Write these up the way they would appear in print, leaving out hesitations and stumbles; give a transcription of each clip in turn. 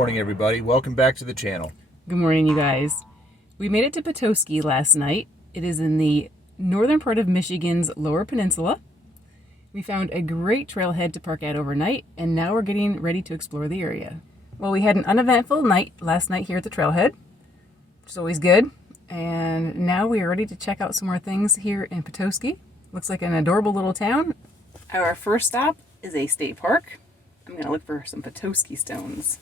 morning, everybody. Welcome back to the channel. Good morning, you guys. We made it to Petoskey last night. It is in the northern part of Michigan's Lower Peninsula. We found a great trailhead to park at overnight, and now we're getting ready to explore the area. Well, we had an uneventful night last night here at the trailhead, which is always good. And now we are ready to check out some more things here in Petoskey. Looks like an adorable little town. Our first stop is a state park. I'm going to look for some Petoskey stones.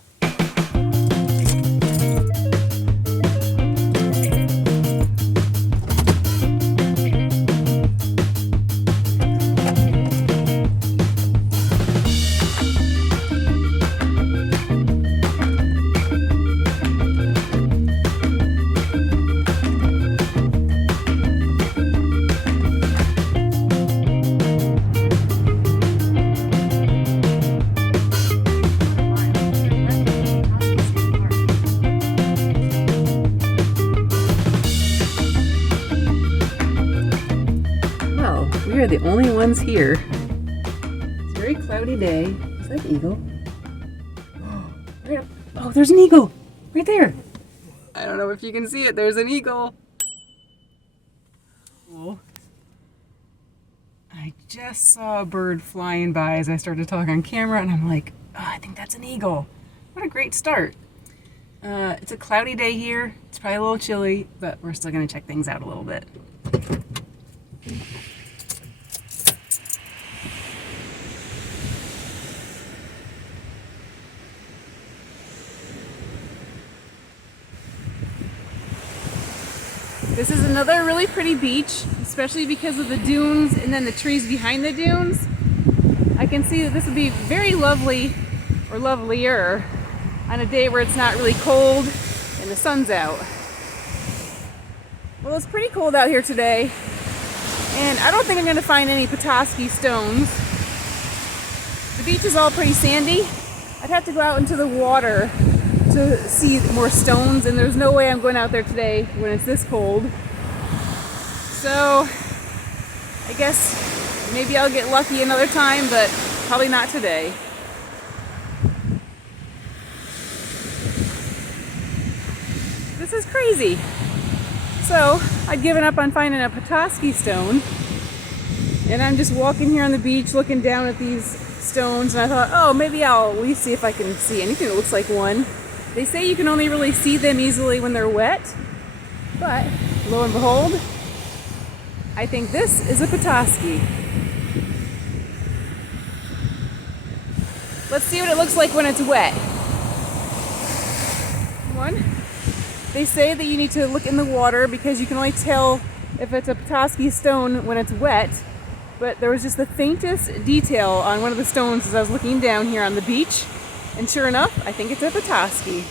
We are the only ones here. It's a very cloudy day. Is that an eagle? Oh, there's an eagle right there. I don't know if you can see it. There's an eagle. Cool. I just saw a bird flying by as I started to talk on camera, and I'm like, oh, I think that's an eagle. What a great start. It's a cloudy day here. It's probably a little chilly, but we're still going to check things out a little bit. This is another really pretty beach, especially because of the dunes and then the trees behind the dunes. I can see that this would be very lovely, or lovelier, on a day where it's not really cold and the sun's out. Well, it's pretty cold out here today, and I don't think I'm going to find any Petoskey stones. The beach is all pretty sandy. I'd have to go out into the water to see more stones, and there's no way I'm going out there today when it's this cold. So I guess maybe I'll get lucky another time, but probably not today. This is crazy. So I'd given up on finding a Petoskey stone, and I'm just walking here on the beach looking down at these stones, and I thought, oh, maybe I'll at least see if I can see anything that looks like one. They say you can only really see them easily when they're wet, but lo and behold, I think this is a Petoskey. Let's see what it looks like when it's wet. One, they say that you need to look in the water because you can only tell if it's a Petoskey stone when it's wet, but there was just the faintest detail on one of the stones as I was looking down here on the beach. And sure enough, I think it's a Petoskey.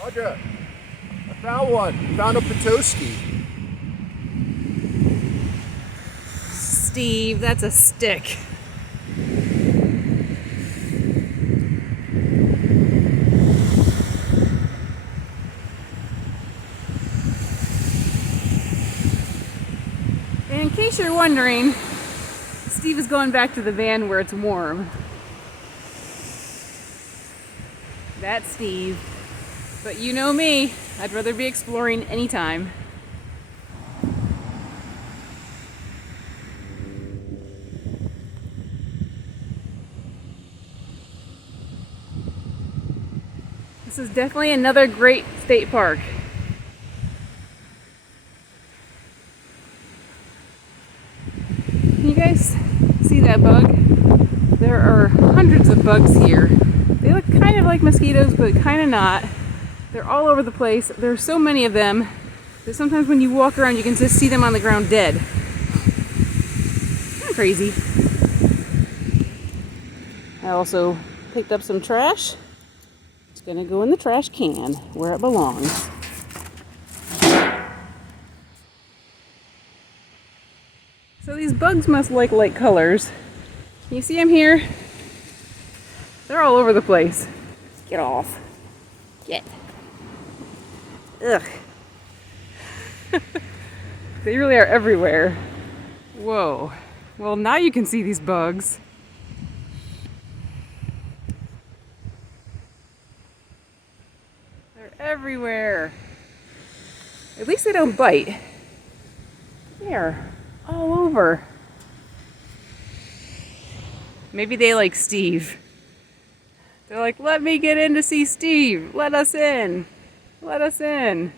Audra, I found one. I found a Petoskey. Steve, that's a stick. In case you're wondering, Steve is going back to the van where it's warm. That's Steve. But you know me, I'd rather be exploring anytime. This is definitely another great state park. Can you guys see that bug? There are hundreds of bugs here. They look kind of like mosquitoes, but kind of not. They're all over the place. There are so many of them that sometimes when you walk around you can just see them on the ground dead. Kind of crazy. I also picked up some trash. It's gonna go in the trash can where it belongs. So these bugs must like light colors. You see them here? They're all over the place. Get off. Get. Ugh. They really are everywhere. Whoa. Well, now you can see these bugs. They're everywhere. At least they don't bite. They're all over. Maybe they like Steve. They're like, let me get in to see Steve. Let us in. Let us in.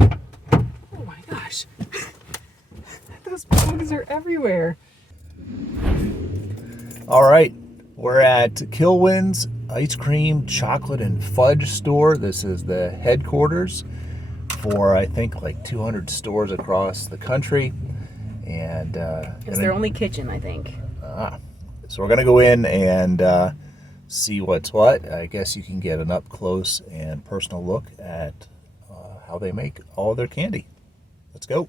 Oh my gosh. Those bugs are everywhere. All right, we're at Kilwin's Ice Cream, Chocolate, and Fudge store. This is the headquarters for, I think, like 200 stores across the country. And It's their only kitchen, I think. so we're gonna go in and see what's what. I guess you can get an up close and personal look at how they make all their candy. Let's go.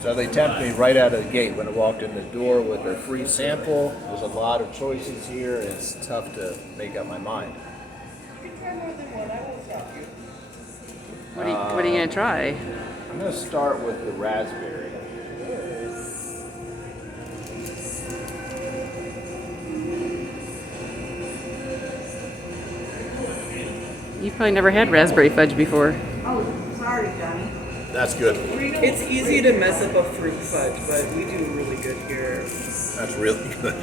So they tempted me right out of the gate when I walked in the door with their free sample. There's a lot of choices here. It's tough to make up my mind. What are you gonna try? I'm going to start with the raspberry. You've probably never had raspberry fudge before. Oh, sorry, Johnny. That's good. It's easy to mess up a fruit fudge, but we do really good here. That's really good.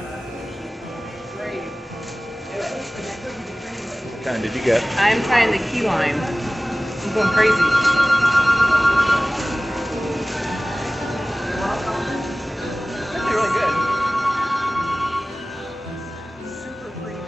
What kind did you get? I'm trying the key lime. I'm going crazy. That's really good. Super creamy.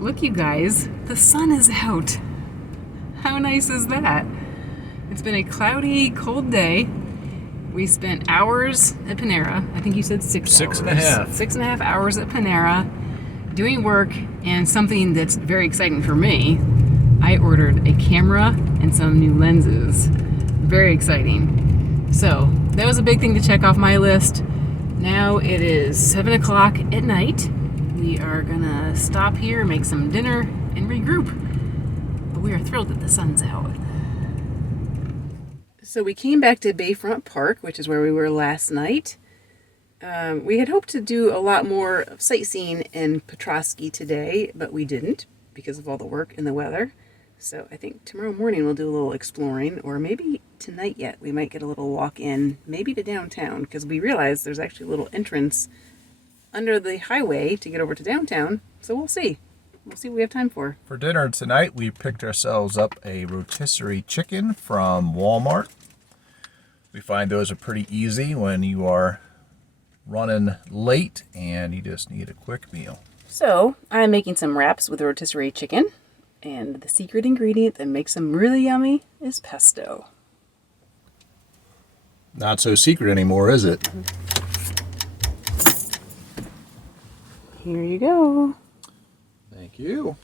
Look, you guys, the sun is out. How nice is that? It's been a cloudy, cold day. We spent hours at Panera. I think you said 6 hours. 6.5. 6.5 hours at Panera doing work, and something that's very exciting for me. I ordered a camera and some new lenses. Very exciting. So that was a big thing to check off my list. Now it is 7 o'clock at night. We are gonna stop here, make some dinner, and regroup. But we are thrilled that the sun's out. So we came back to Bayfront Park, which is where we were last night. We had hoped to do a lot more sightseeing in Petoskey today, but we didn't because of all the work and the weather. So I think tomorrow morning we'll do a little exploring, or maybe tonight yet we might get a little walk in, maybe to downtown, because we realized there's actually a little entrance under the highway to get over to downtown. So we'll see. We'll see what we have time for. For dinner tonight, we picked ourselves up a rotisserie chicken from Walmart. We find those are pretty easy when you are running late and you just need a quick meal. So I'm making some wraps with rotisserie chicken, And the secret ingredient that makes them really yummy is pesto. Not so secret anymore, is it? Here you go. Thank you.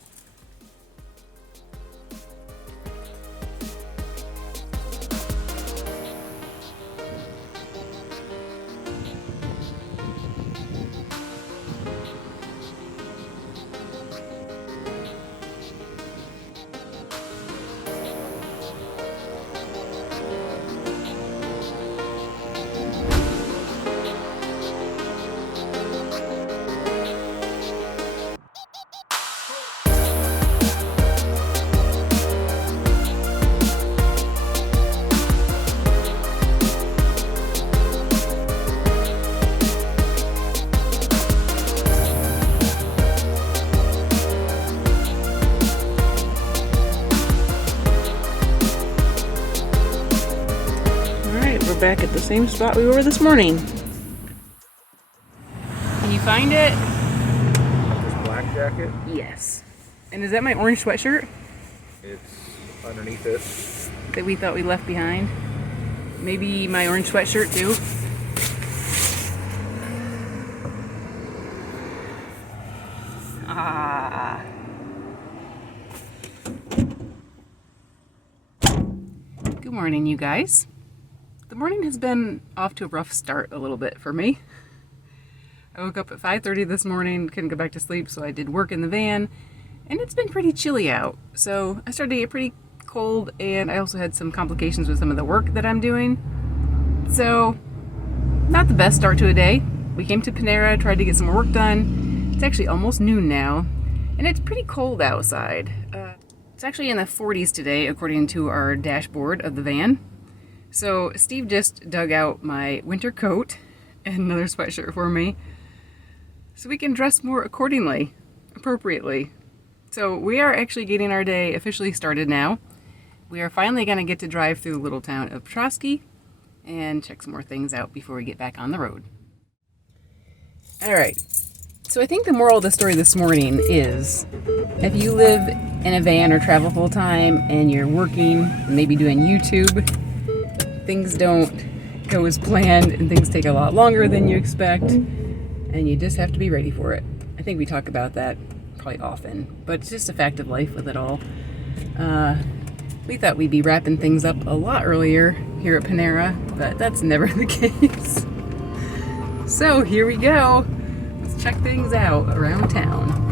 Back at the same spot we were this morning. Can you find it? This black jacket? Yes. And is that my orange sweatshirt It's underneath it. that we thought we left behind? Maybe my orange sweatshirt too? Ah. Good morning, you guys. The morning has been off to a rough start a little bit for me. I woke up at 5:30 this morning, couldn't go back to sleep, so I did work in the van, and it's been pretty chilly out. So I started to get pretty cold, and I also had some complications with some of the work that I'm doing. So, not the best start to a day. We came to Panera, tried to get some more work done. It's actually almost noon now, and it's pretty cold outside. It's actually in the 40s today, according to our dashboard of the van. So Steve just dug out my winter coat and another sweatshirt for me so we can dress more appropriately. So we are actually getting our day officially started now. We are finally going to get to drive through the little town of Petoskey and check some more things out before we get back on the road. All right. So I think the moral of the story this morning is if you live in a van or travel full time and you're working, maybe doing YouTube, things don't go as planned and things take a lot longer than you expect, and you just have to be ready for it. I think we talk about that probably often, but it's just a fact of life with it all. We thought we'd be wrapping things up a lot earlier here at Panera, but that's never the case. So here we go. Let's check things out around town.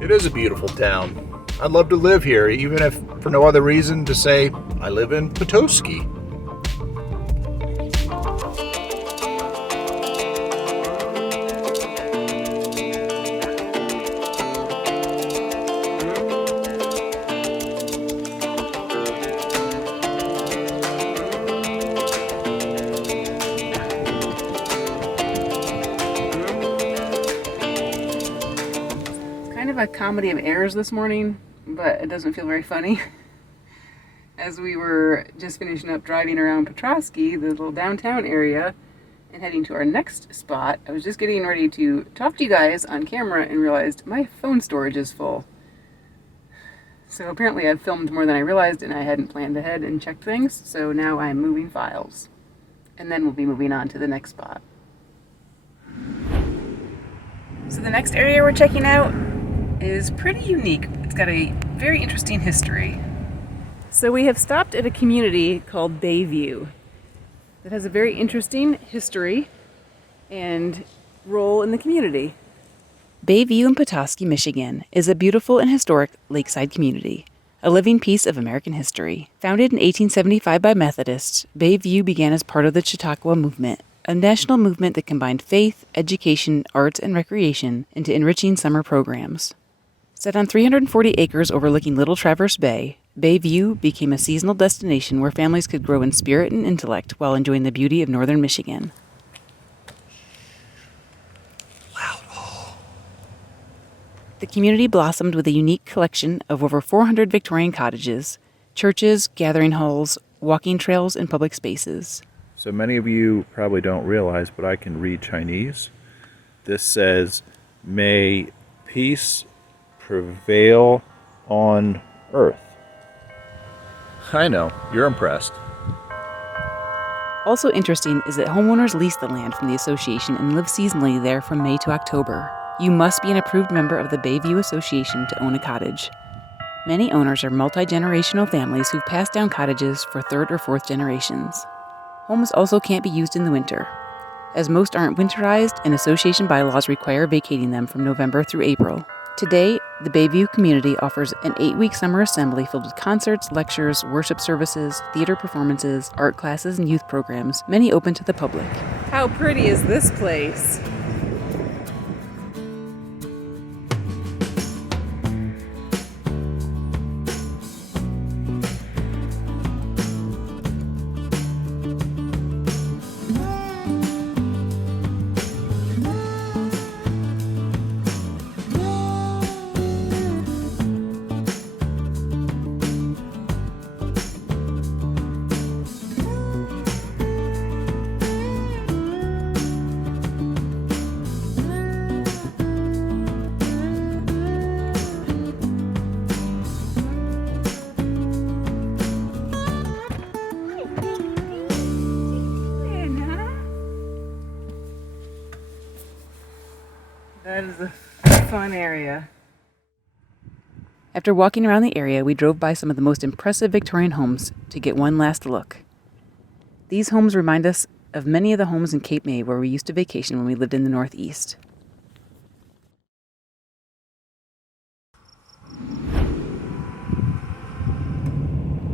It is a beautiful town. I'd love to live here, even if for no other reason to say I live in Petoskey. A comedy of errors this morning, but it doesn't feel very funny. As we were just finishing up driving around Petoskey, the little downtown area, and heading to our next spot, I was just getting ready to talk to you guys on camera and realized my phone storage is full. So apparently I've filmed more than I realized, and I hadn't planned ahead and checked things, so now I'm moving files. And then we'll be moving on to the next spot. So the next area we're checking out is pretty unique. It's got a very interesting history. So we have stopped at a community called Bayview that has a very interesting history and role in the community. Bayview in Petoskey, Michigan is a beautiful and historic lakeside community, a living piece of American history. Founded in 1875 by Methodists, Bayview began as part of the Chautauqua movement, a national movement that combined faith, education, arts, and recreation into enriching summer programs. Set on 340 acres overlooking Little Traverse Bay, Bayview became a seasonal destination where families could grow in spirit and intellect while enjoying the beauty of northern Michigan. The community blossomed with a unique collection of over 400 Victorian cottages, churches, gathering halls, walking trails, and public spaces. So many of you probably don't realize, but I can read Chinese. This says, "May peace prevail on earth." I know, you're impressed. Also interesting is that homeowners lease the land from the association and live seasonally there from May to October. You must be an approved member of the Bayview Association to own a cottage. Many owners are multi-generational families who've passed down cottages for third or fourth generations. Homes also can't be used in the winter, as most aren't winterized and association bylaws require vacating them from November through April. Today, the Bayview community offers an 8-week summer assembly filled with concerts, lectures, worship services, theater performances, art classes, and youth programs, many open to the public. How pretty is this place? That is a fun area. After walking around the area, we drove by some of the most impressive Victorian homes to get one last look. These homes remind us of many of the homes in Cape May where we used to vacation when we lived in the Northeast.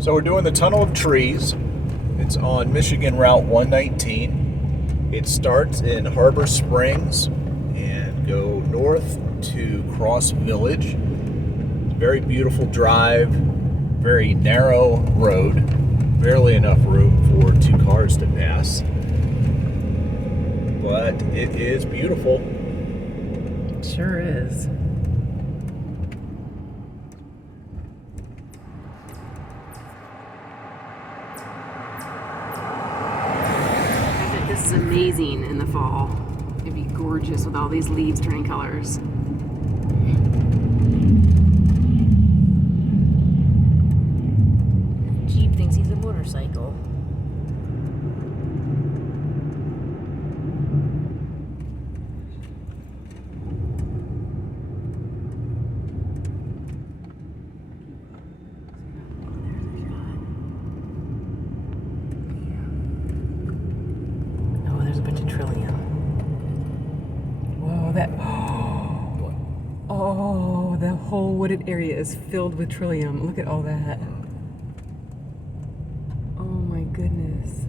So we're doing the Tunnel of Trees. It's on Michigan Route 119. It starts in Harbor Springs and go north to Cross Village. Very beautiful drive, very narrow road, barely enough room for 2 cars to pass. But it is beautiful. It sure is. I think this is amazing in the fall. It'd be gorgeous with all these leaves turning colors. Jeep thinks he's a motorcycle. Oh, there's a bunch of trillium. Whoa, that... Oh, the whole wooded area is filled with trillium. Look at all that. Oh my goodness.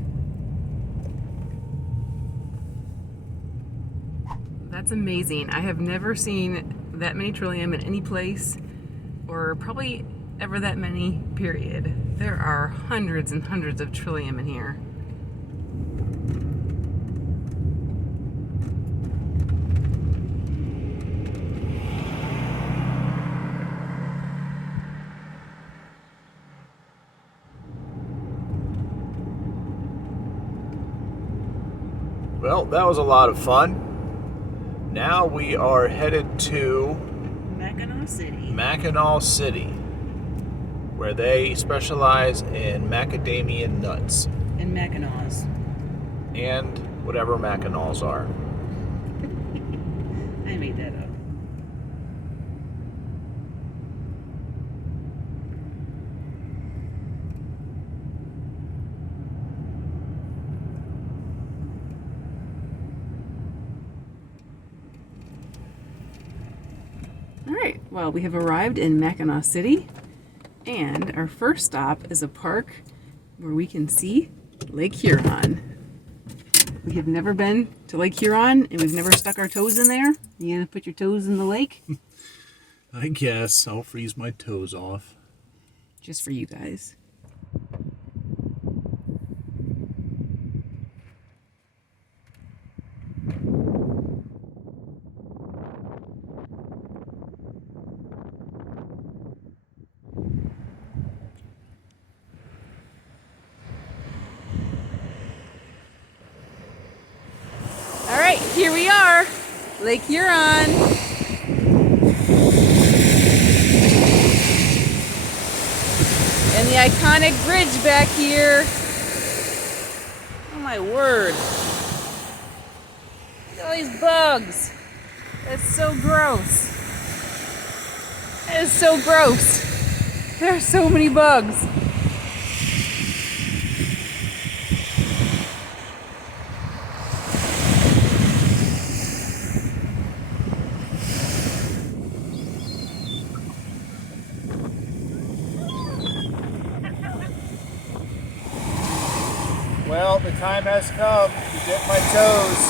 That's amazing. I have never seen that many trillium in any place, or probably ever that many, period. There are hundreds and hundreds of trillium in here. Well, that was a lot of fun. Now we are headed to Mackinac City, where they specialize in macadamia nuts. And Mackinacs. And whatever Mackinacs are. I made that up. All right, well, we have arrived in Mackinac City, and our first stop is a park where we can see Lake Huron. We have never been to Lake Huron, and we've never stuck our toes in there. You gonna put your toes in the lake? I guess I'll freeze my toes off. Just for you guys. here we are, Lake Huron. And the iconic bridge back here. Oh my word. Look at all these bugs. That's so gross. That is so gross. There are so many bugs. Well, the time has come to dip my toes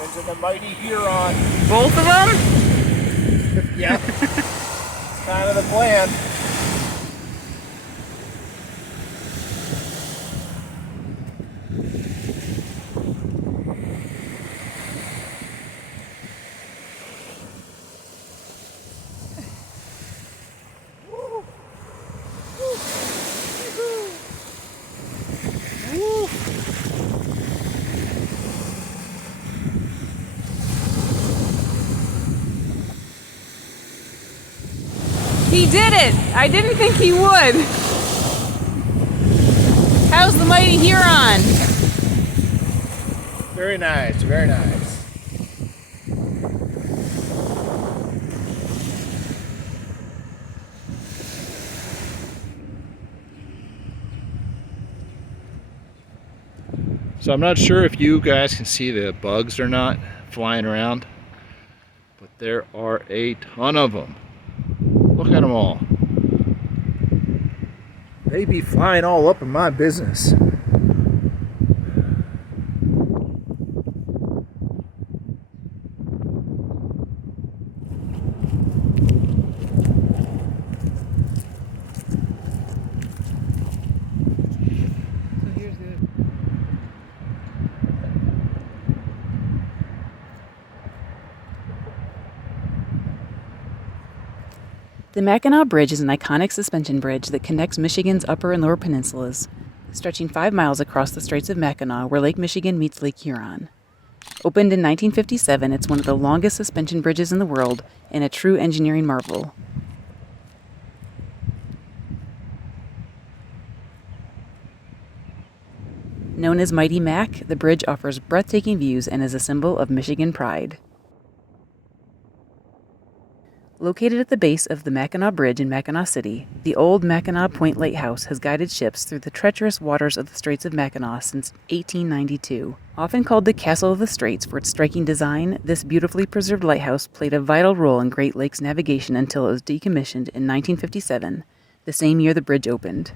into the mighty Huron. Both of them? Yeah, it's kind of the plan. He did it! I didn't think he would. How's the mighty Huron? Very nice, very nice. So I'm not sure if you guys can see the bugs or not flying around, but there are a ton of them. Look at them all. They be flying all up in my business. The Mackinac Bridge is an iconic suspension bridge that connects Michigan's Upper and Lower Peninsulas, stretching 5 miles across the Straits of Mackinac where Lake Michigan meets Lake Huron. Opened in 1957, it's one of the longest suspension bridges in the world and a true engineering marvel. Known as Mighty Mac, the bridge offers breathtaking views and is a symbol of Michigan pride. Located at the base of the Mackinac Bridge in Mackinac City, the old Mackinac Point Lighthouse has guided ships through the treacherous waters of the Straits of Mackinac since 1892. Often called the Castle of the Straits for its striking design, this beautifully preserved lighthouse played a vital role in Great Lakes navigation until it was decommissioned in 1957, the same year the bridge opened.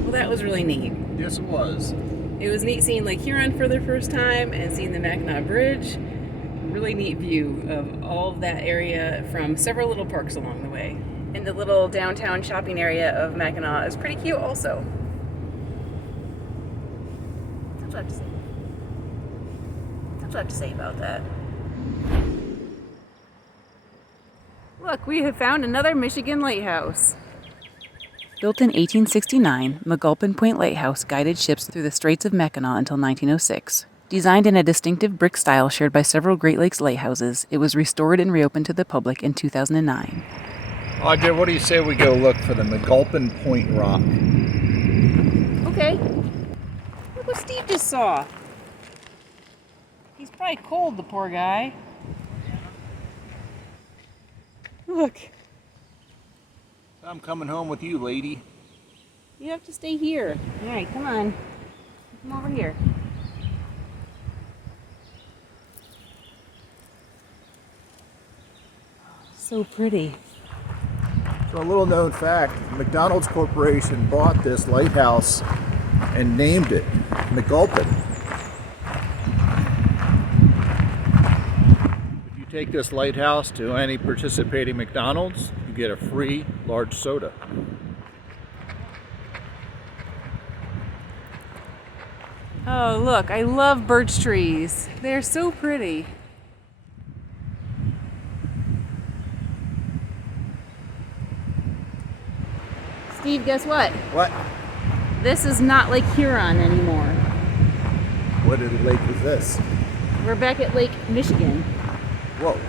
Well, that was really neat. Yes, it was. It was neat seeing Lake Huron for the first time and seeing the Mackinac Bridge. Really neat view of all of that area from several little parks along the way. And the little downtown shopping area of Mackinac is pretty cute also. That's what I have to say. That's what I have to say about that. Look, we have found another Michigan lighthouse. Built in 1869, McGulpin Point Lighthouse guided ships through the Straits of Mackinac until 1906. Designed in a distinctive brick style shared by several Great Lakes lighthouses, it was restored and reopened to the public in 2009. Audrey, what do you say we go look for the McGulpin Point Rock? Okay. Look what Steve just saw. He's probably cold, the poor guy. Look. I'm coming home with you, lady. You have to stay here. All right, come on. Come over here. So pretty. So a little known fact, McDonald's Corporation bought this lighthouse and named it McGulpin. If you take this lighthouse to any participating McDonald's, you get a free large soda. Oh, look, I love birch trees. They're so pretty. Steve, guess what? What? This is not Lake Huron anymore. What lake is this? We're back at Lake Michigan. Whoa.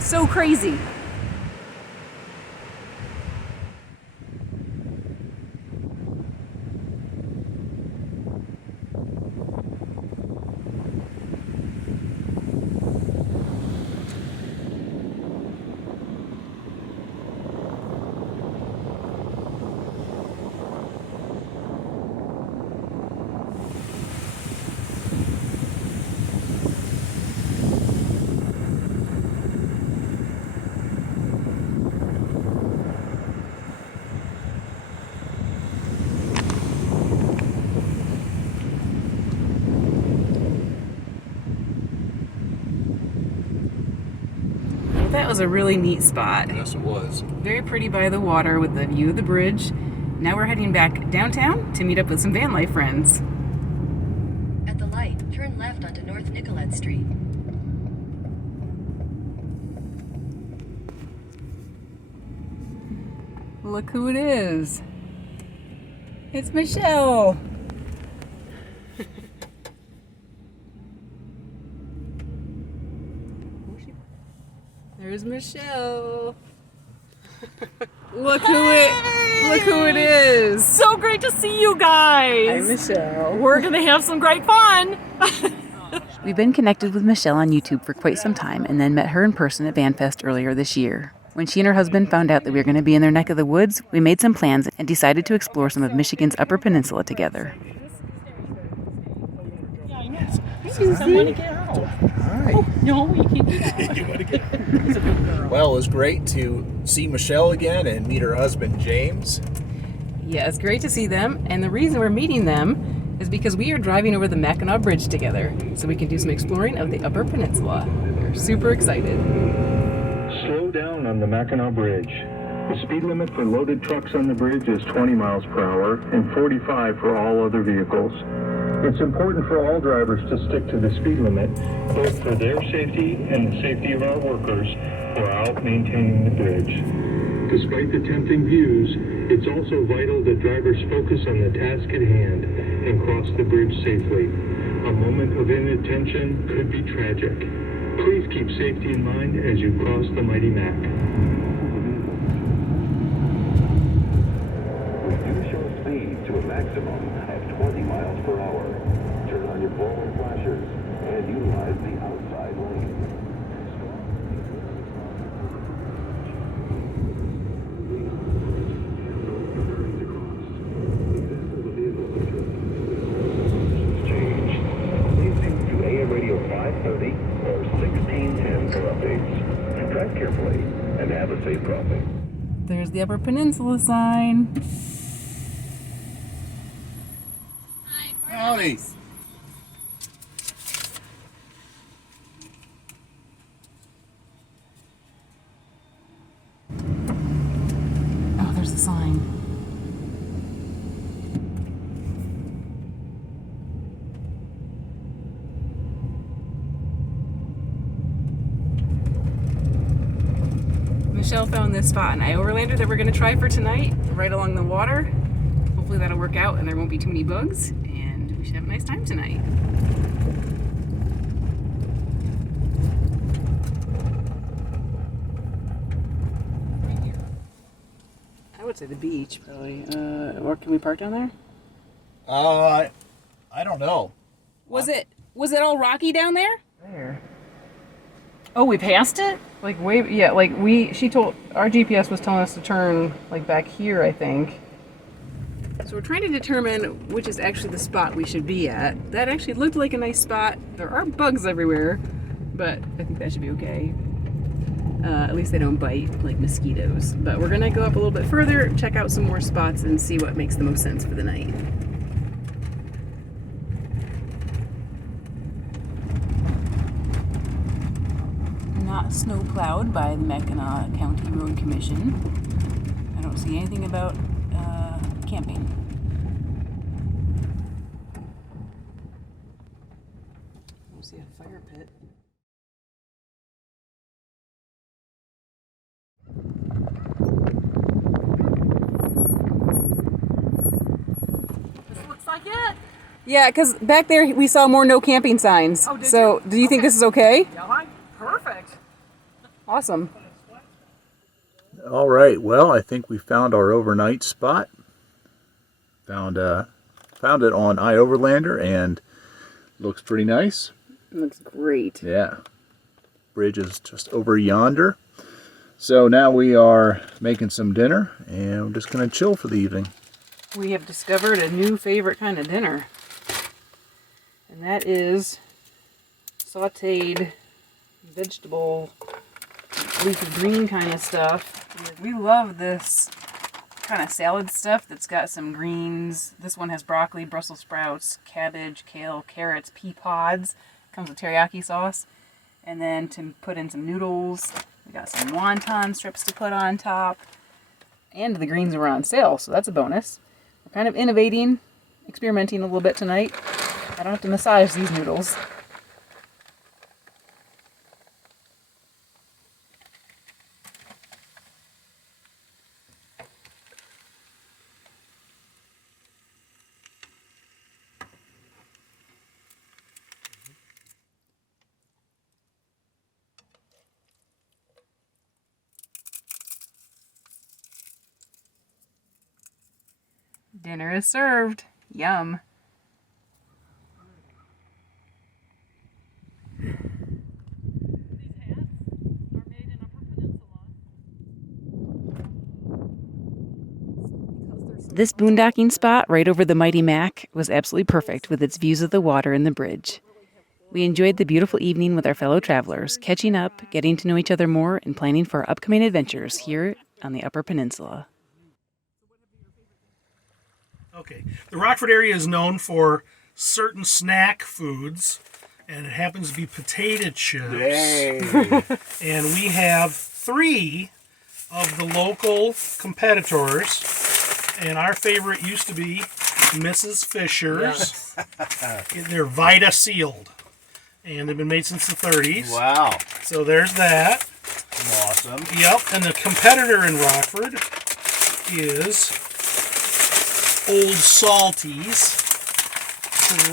So crazy. That was a really neat spot. Yes, it was. Very pretty by the water with the view of the bridge. Now we're heading back downtown to meet up with some van life friends. At the light, turn left onto North Nicollet Street. Look who it is. It's Michele. There's Michele. Look who it is. So great to see you guys. Hi, Michele. We're gonna have some great fun. We've been connected with Michele on YouTube for quite some time and then met her in person at VanFest earlier this year. When she and her husband found out that we were going to be in their neck of the woods, we made some plans and decided to explore some of Michigan's Upper Peninsula together. Someone to get out. All right. No, you can't do that. You want to get He's a good girl. Well, it was great to see Michele again and meet her husband, James. Yeah, it's great to see them, and the reason we're meeting them is because we are driving over the Mackinac Bridge together, so we can do some exploring of the Upper Peninsula. We're super excited. Slow down on the Mackinac Bridge. The speed limit for loaded trucks on the bridge is 20 miles per hour and 45 for all other vehicles. It's important for all drivers to stick to the speed limit, both for their safety and the safety of our workers who are out maintaining the bridge. Despite the tempting views, it's also vital that drivers focus on the task at hand and cross the bridge safely. A moment of inattention could be tragic. Please keep safety in mind as you cross the mighty Mac. Reduce your speed to a maximum of 20 miles per hour. Turn on your forward flashers and utilize the outside lane. Change. Please tune to AM Radio 530 or 1610 for updates. Drive carefully and have a safe crossing. There's the Upper Peninsula sign. Howdy. Oh, there's the sign. Michele found this spot in Overlander that we're going to try for tonight, right along the water. Hopefully that'll work out and there won't be too many bugs, and we should have a nice time tonight. I would say the beach, probably. Or can we park down there? I don't know. Was it all rocky down there? There. Oh, we passed it? Like way, yeah. Like our GPS was telling us to turn like back here, I think. So we're trying to determine which is actually the spot we should be at. That actually looked like a nice spot. There are bugs everywhere, but I think that should be okay. At least they don't bite like mosquitoes. But we're gonna go up a little bit further, check out some more spots, and see what makes the most sense for the night. Not snow plowed by the Mackinac County Road Commission. I don't see anything about camping. Not yet. Yeah, because back there we saw more no camping signs. Oh, did so, you? do you think this is okay? Yeah, perfect. Awesome. All right, well, I think we found our overnight spot. Found it on iOverlander, and looks pretty nice. It looks great. Yeah. Bridge is just over yonder. So now we are making some dinner, and we're just going to chill for the evening. We have discovered a new favorite kind of dinner. And that is sauteed vegetable, leafy green kind of stuff. We love this kind of salad stuff that's got some greens. This one has broccoli, Brussels sprouts, cabbage, kale, carrots, pea pods. Comes with teriyaki sauce. And then to put in some noodles, we got some wonton strips to put on top. And the greens were on sale, so that's a bonus. We're kind of innovating, experimenting a little bit tonight. I don't have to massage these noodles. Dinner is served. Yum. This boondocking spot right over the mighty Mac was absolutely perfect with its views of the water and the bridge. We enjoyed the beautiful evening with our fellow travelers, catching up, getting to know each other more, and planning for our upcoming adventures here on the Upper Peninsula. Okay, the Rockford area is known for certain snack foods, and it happens to be potato chips. Yay! And we have 3 of the local competitors, and our favorite used to be Mrs. Fisher's. They're Vita sealed, and they've been made since the 30s. Wow. So there's that. Awesome. Yep, and the competitor in Rockford is Old Salties.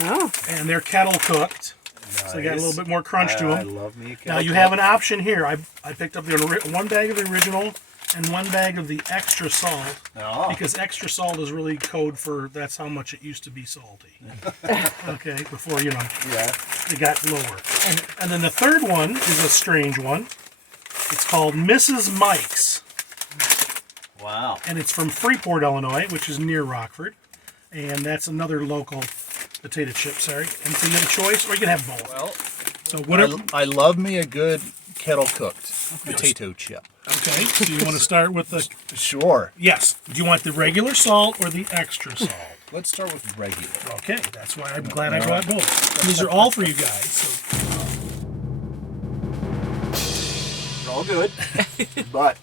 Oh. And they're kettle cooked. Nice. So they got a little bit more crunch to them. I love me a kettle Now you have an option here. I picked up one bag of the original and 1 bag of the extra salt. Oh. Because extra salt is really code for that's how much it used to be salty. Okay, before, Yeah. it got lower. And then the third one is a strange one. It's called Mrs. Mike's. Wow. And it's from Freeport, Illinois, which is near Rockford. And that's another local potato chip, sorry. And so you have a choice, or you can have both. Well, so whatever. I love me a good kettle cooked potato chip. Okay, so you want to start with the... Sure. Yes. Do you want the regular salt or the extra salt? Let's start with regular. Okay, that's why I'm glad I brought both. These are all for you guys. So. They're all good. But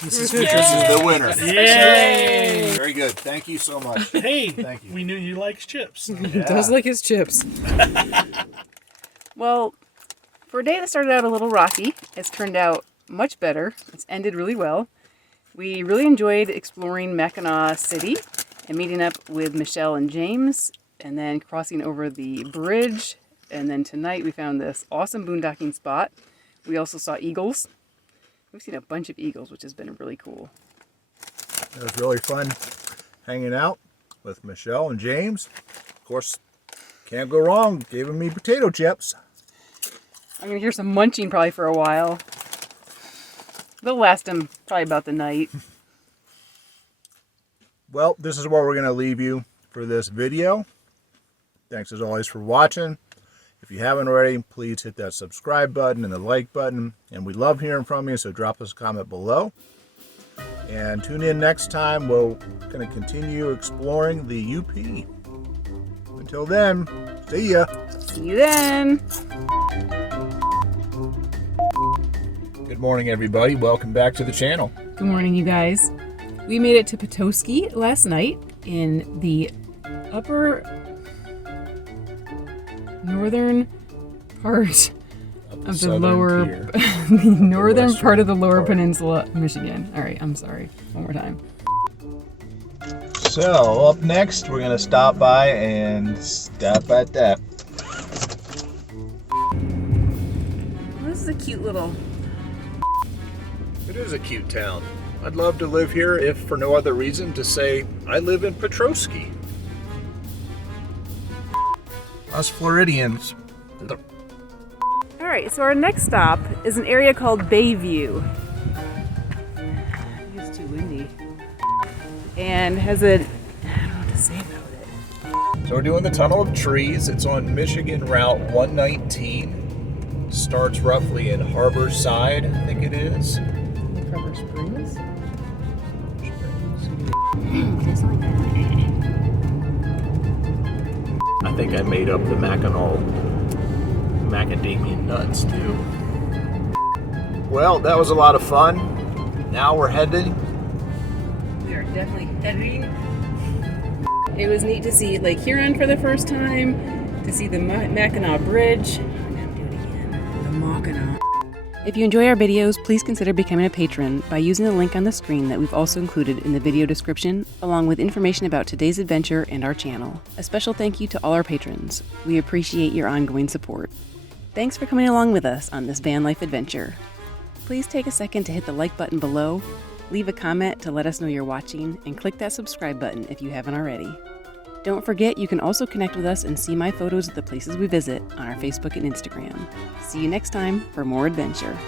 Mrs. Fisher's is the winner. Yay! Very good. Thank you so much. Hey, Thank you. we knew you liked chips. He does like his chips. Well, for a day that started out a little rocky, it's turned out much better. It's ended really well. We really enjoyed exploring Mackinac City and meeting up with Michele and James, and then crossing over the bridge. And then tonight we found this awesome boondocking spot. We also saw eagles. We've seen a bunch of eagles, which has been really cool. It was really fun hanging out with Michele and James. Of course, can't go wrong giving me potato chips. I'm going to hear some munching probably for a while. They'll last them probably about the night. Well, this is where we're going to leave you for this video. Thanks as always for watching. If you haven't already, please hit that subscribe button and the like button. And we love hearing from you, so drop us a comment below. And tune in next time. We're going to continue exploring the UP. Until then, see ya. See you then. Good morning, everybody. Welcome back to the channel. Good morning, you guys. We made it to Petoskey last night in the upper northern part of the lower, the northern part of the lower peninsula, Michigan. All right, I'm sorry. One more time. So up next, we're gonna stop by and stop at that. This is a cute little. It is a cute town. I'd love to live here if for no other reason to say I live in Petoskey. Us Floridians. All right, so our next stop is an area called Bayview. It's too windy. And has a, I don't know what to say about it. So we're doing the Tunnel of Trees. It's on Michigan Route 119. Starts roughly in Harborside, I think it is. Harbor Springs? I think I made up the macadamia nuts too. Well, that was a lot of fun. Now we're heading. We are definitely heading. It was neat to see Lake Huron for the first time, to see the Mackinac Bridge. I'm gonna do it again. The Mackinac. If you enjoy our videos, please consider becoming a patron by using the link on the screen that we've also included in the video description, along with information about today's adventure and our channel. A special thank you to all our patrons. We appreciate your ongoing support. Thanks for coming along with us on this van life adventure. Please take a second to hit the like button below, leave a comment to let us know you're watching, and click that subscribe button if you haven't already. Don't forget you can also connect with us and see my photos of the places we visit on our Facebook and Instagram. See you next time for more adventure.